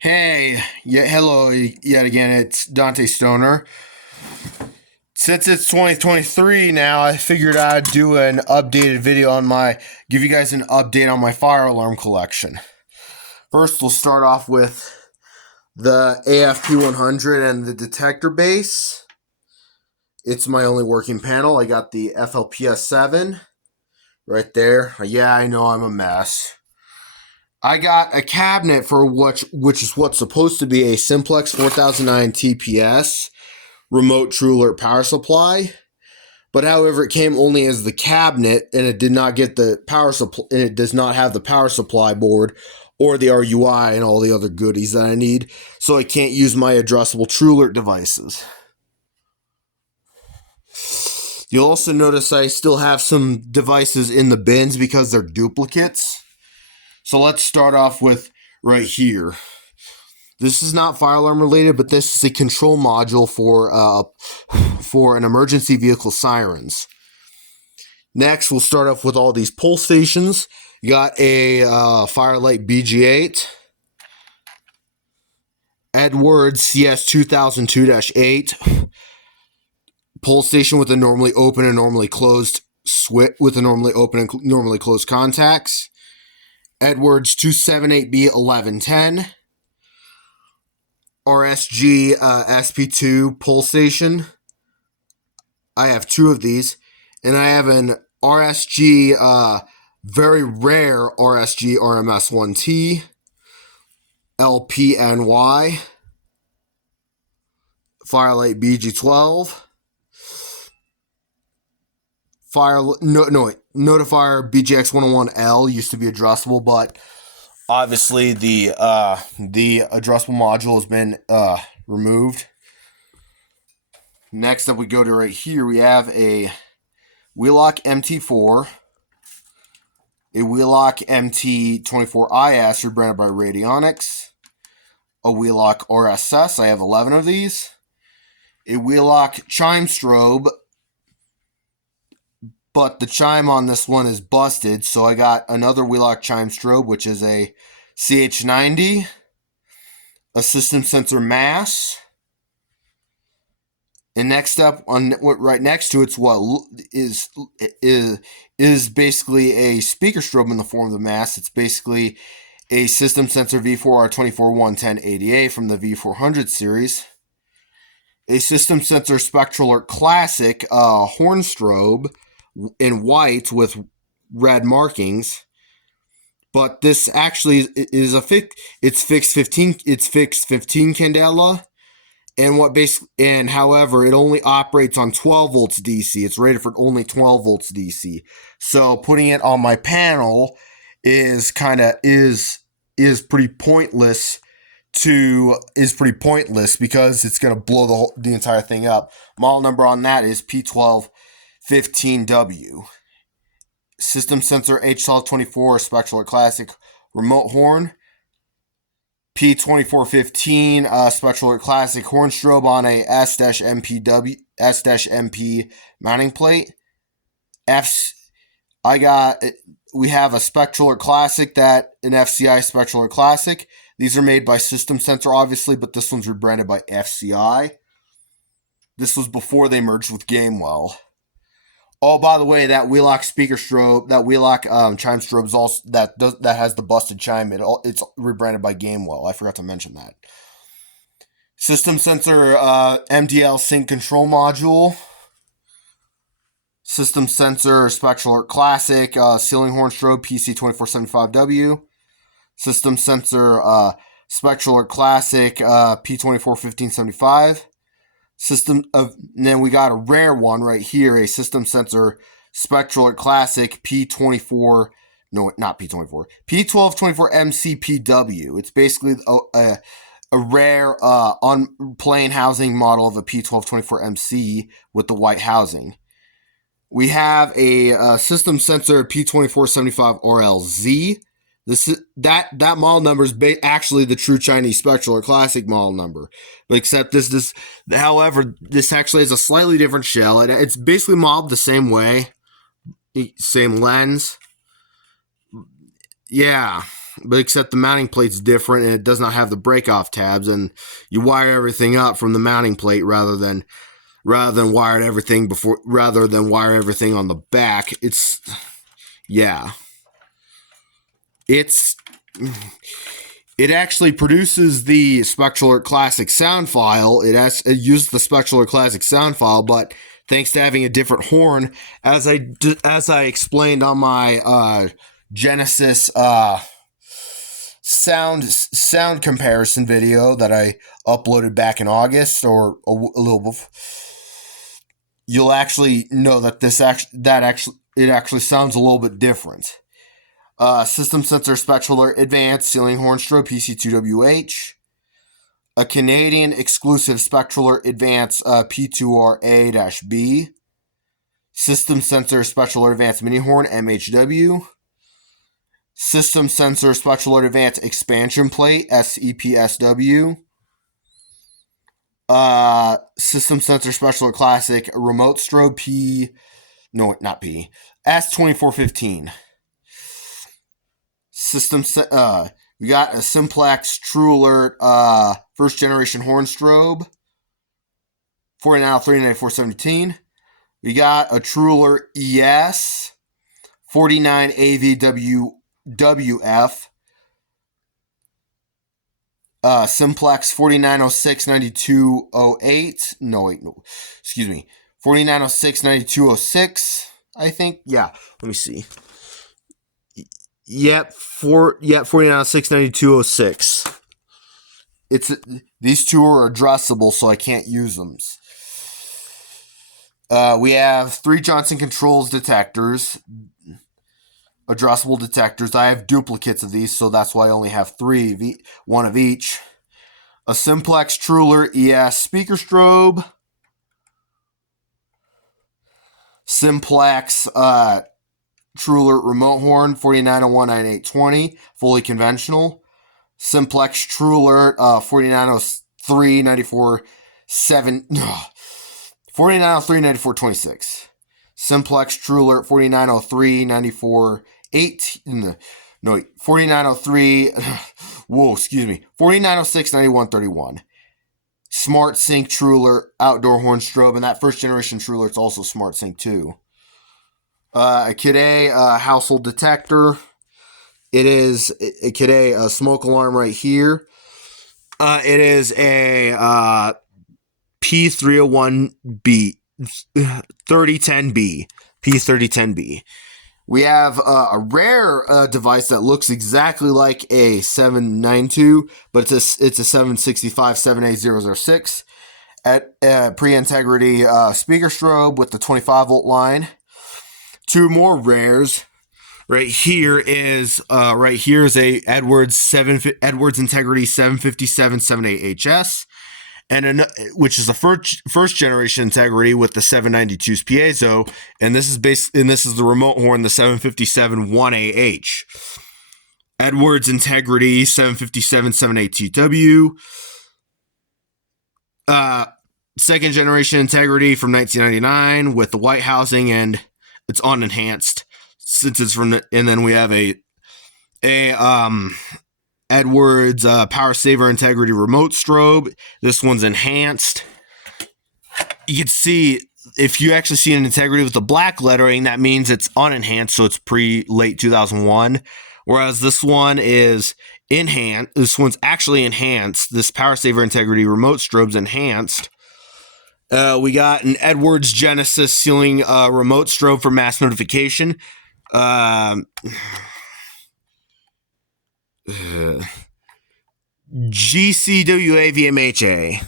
Hey, yeah, hello yet again. It's Dante Stoner. Since it's 2023 now, I figured I'd do an updated video give you guys an update on my fire alarm collection. First, we'll start off with the AFP 100 and the detector base. It's my only working panel. I got the FLPS 7 right there. Yeah, I know I'm a mess. I got a cabinet for which is what's supposed to be a Simplex 4009 TPS remote true alert power supply. But however, it came only as the cabinet, and it did not get the power supply, and it does not have the power supply board or the RUI and all the other goodies that I need. So I can't use my addressable true alert devices. You'll also notice I still have some devices in the bins because they're duplicates. So let's start off with right here. This is not fire alarm related, but this is a control module for an emergency vehicle sirens. Next, we'll start off with all these pull stations. You got a Firelight BG8, Edwards CS 2002-8, pull station with a normally open and normally closed switch with a normally open and normally closed contacts. Edwards 278B1110. RSG SP2 pull station. I have two of these, and I have an RSG, very rare RSG RMS1T, LPNY, Firelight BG12, Notifier BGX101L used to be addressable, but obviously the addressable module has been removed. Next up, we go to right here. We have a Wheelock MT4, a Wheelock MT24IS rebranded by Radionics, a Wheelock RSS. I have 11 of these. A Wheelock chime strobe, but the chime on this one is busted, so I got another Wheelock chime strobe, which is a CH90, a system sensor mass. And next up, on right next to it's what is basically a speaker strobe in the form of the mass. It's basically a system sensor V4R2411080A from the V400 series. A system sensor Spectral Alert Classic horn strobe in white with red markings. But this actually is it's fixed 15 candela. And however, it only operates on 12 volts DC. It's rated for only 12 volts DC. So putting it on my panel is pretty pointless because it's going to blow the entire thing up. Model number on that is P1215W. System sensor H1224 Spectral Classic remote horn. P2415 Spectral Alert Classic horn strobe on a S-MP mounting plate. We have a Spectral Alert Classic an FCI Spectral Alert Classic. These are made by System Sensor, obviously, but this one's rebranded by FCI. This was before they merged with Gamewell. Oh, by the way, that Wheelock speaker strobe, that Wheelock chime strobe is also that has the busted chime. It's rebranded by Gamewell. I forgot to mention that. System sensor MDL sync control module. System sensor Spectral Alert Classic ceiling horn strobe PC2475W. System sensor Spectral Alert Classic P241575. Then we got a rare one right here, a system sensor Spectral Alert Classic P1224 MCPW. It's basically a rare plain housing model of a P1224 MC with the white housing. We have a system sensor P2475 RLZ. That model number is actually the true Chinese Spectral or Classic model number, but except however, this actually has a slightly different shell. It's basically modeled the same way, same lens. Yeah, but except the mounting plate's different and it does not have the break-off tabs, and you wire everything up from the mounting plate rather than wire everything on the back. It actually produces the Spectral Alert Classic sound file. It uses the Spectral Alert Classic sound file, but thanks to having a different horn, as I explained on my Genesis sound comparison video that I uploaded back in August or a little before, you'll actually know that it actually sounds a little bit different. System Sensor Spectral Alert Advanced Ceiling Horn Strobe PC2WH. A Canadian exclusive Spectral Alert Advanced P2RA-B. System Sensor Spectral Alert Advanced Mini Horn MHW. System Sensor Spectral Alert Advanced Expansion Plate SEPSW. System Sensor Spectral Alert Classic Remote Strobe S2415. We got a Simplex True Alert first generation horn strobe, 4903-9417. We got a True Alert ES 49 AVWF, Simplex 4906-9208. No, excuse me, 4906-9206. I think, yeah. Let me see. Yep, 4906-9206. These two are addressable, so I can't use them. We have 3 Johnson Controls detectors, addressable detectors. I have duplicates of these, so that's why I only have 3, one of each. A Simplex True Alert ES speaker strobe. Simplex True Alert remote horn 4901-9820, fully conventional. Simplex True Alert 4903-9426. Simplex True Alert 4903-9418. No, 4903. Whoa, excuse me. 4906-9131. Smart Sync True Alert outdoor horn strobe, and that first generation True Alert's also Smart Sync too. A Kid A household detector. It is a Kid A smoke alarm right here. It is a P301B 3010B. P3010B. We have a rare device that looks exactly like a 792, but it's a 765 78006 at pre-integrity speaker strobe with the 25 volt line. 2 more rares. Right here is a Edwards Integrity 757 78HS, which is the first generation Integrity with the 792's piezo, and this is the remote horn, the 757 1AH. Edwards Integrity 757 78TW. Second generation Integrity from 1999 with the white housing, and it's unenhanced since it's from and then we have a Edwards Power Saver Integrity remote strobe. This one's enhanced. You can see, if you actually see an Integrity with the black lettering, that means it's unenhanced, so it's late 2001. Whereas this one is enhanced. This one's actually enhanced. This Power Saver Integrity remote strobe's enhanced. We got an Edwards Genesis ceiling remote strobe for mass notification. GCWA VMHA.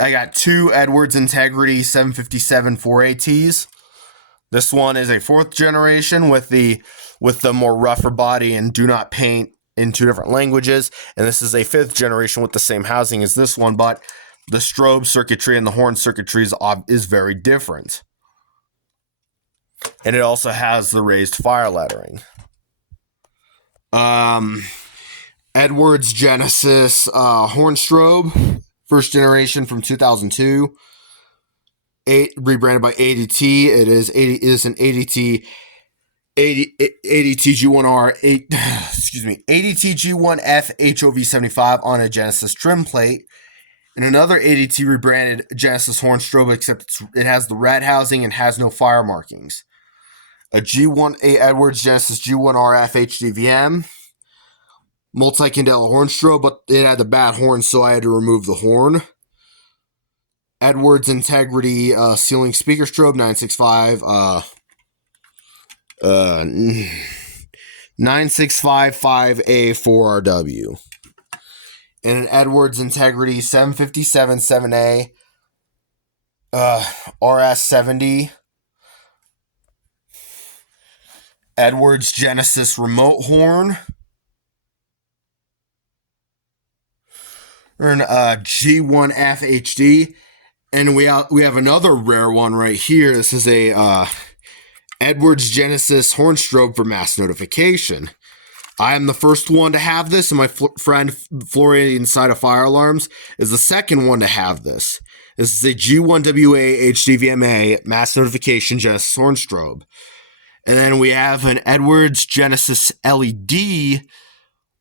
I got 2 Edwards Integrity 757 4ATs. This one is a 4th generation with the more rougher body and do not paint in 2 different languages, and this is a 5th generation with the same housing as this one, but the strobe circuitry and the horn circuitry is very different. And it also has the raised fire lettering. Edwards Genesis horn strobe, first generation from 2002. rebranded by ADT. It is an ADT 80 G1R 8 excuse me, ADT G1F HOV75 on a Genesis trim plate. And another ADT rebranded Genesis horn strobe, except it has the red housing and has no fire markings. A G1A Edwards Genesis G1RF HDVM multi-candela horn strobe, but it had the bad horn, so I had to remove the horn. Edwards Integrity ceiling speaker strobe 965 9655A4RW. And an Edwards Integrity 757 7A RS70. Edwards Genesis remote horn. Or an G1F HD. And we have another rare one right here. This is a Edwards Genesis horn strobe for mass notification. I am the first one to have this, and my friend Florian inside of Fire Alarms is the second one to have this. This is a G1WA HDVMA mass notification Genesis horn strobe. And then we have an Edwards Genesis LED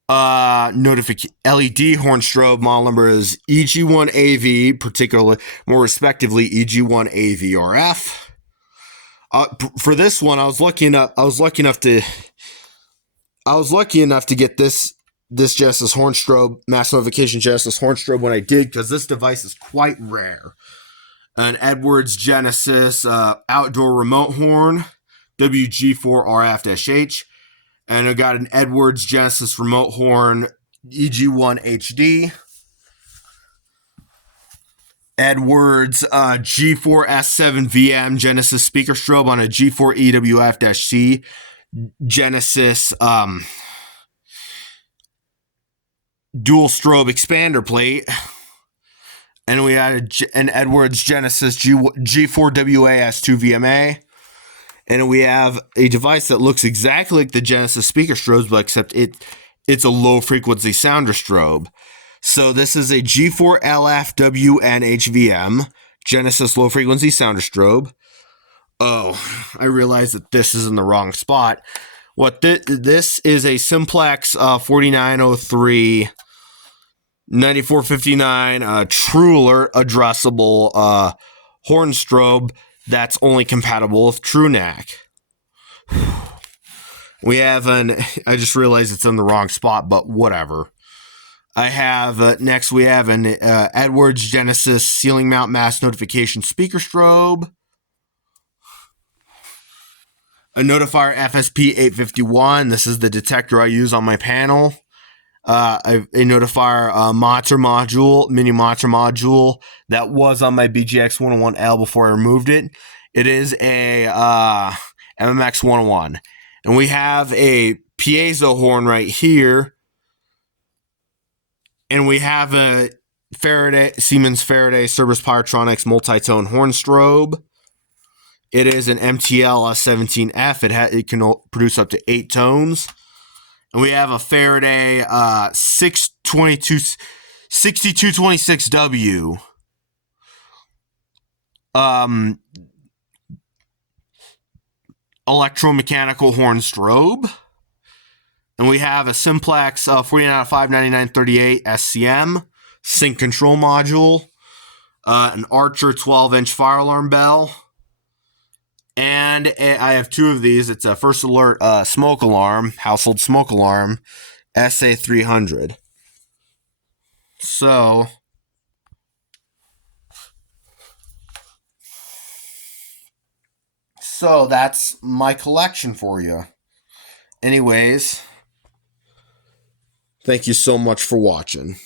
LED horn strobe. Model number is EG1AV, particularly more respectively EG1AVRF. For this one, I was lucky enough to get this Genesis horn strobe, mass notification Genesis horn strobe when I did, because this device is quite rare. An Edwards Genesis outdoor remote horn, WG4RF-H, and I got an Edwards Genesis remote horn, EG1 HD. Edwards G4S7VM Genesis speaker strobe on a G4 EWF-C Genesis dual strobe expander plate. And we had an Edwards Genesis G4WAS2 VMA. And we have a device that looks exactly like the Genesis speaker strobes, but except it's a low frequency sounder strobe. So this is a G4LFWNHVM Genesis low frequency sounder strobe. Oh, I realize that this is in the wrong spot. This is a Simplex 4903 9459 True Alert addressable horn strobe that's only compatible with TrueNAC. We have I just realized it's in the wrong spot, but whatever. I have, next we have an Edwards Genesis ceiling mount mass notification speaker strobe. A Notifier FSP 851. This is the detector I use on my panel. A Notifier monitor module, mini monitor module that was on my BGX 101L before I removed it. It is a MMX 101. And we have a piezo horn right here. And we have a Siemens Faraday Cerberus Pyrotronics multi-tone horn strobe. It is an MTL S17F. It can produce up to 8 tones. And we have a Faraday 6226W electromechanical horn strobe. And we have a Simplex 49/59938 SCM sync control module, an Archer 12-inch fire alarm bell, and I have 2 of these. It's a First Alert smoke alarm, household smoke alarm, SA300. So that's my collection for you. Anyways, thank you so much for watching.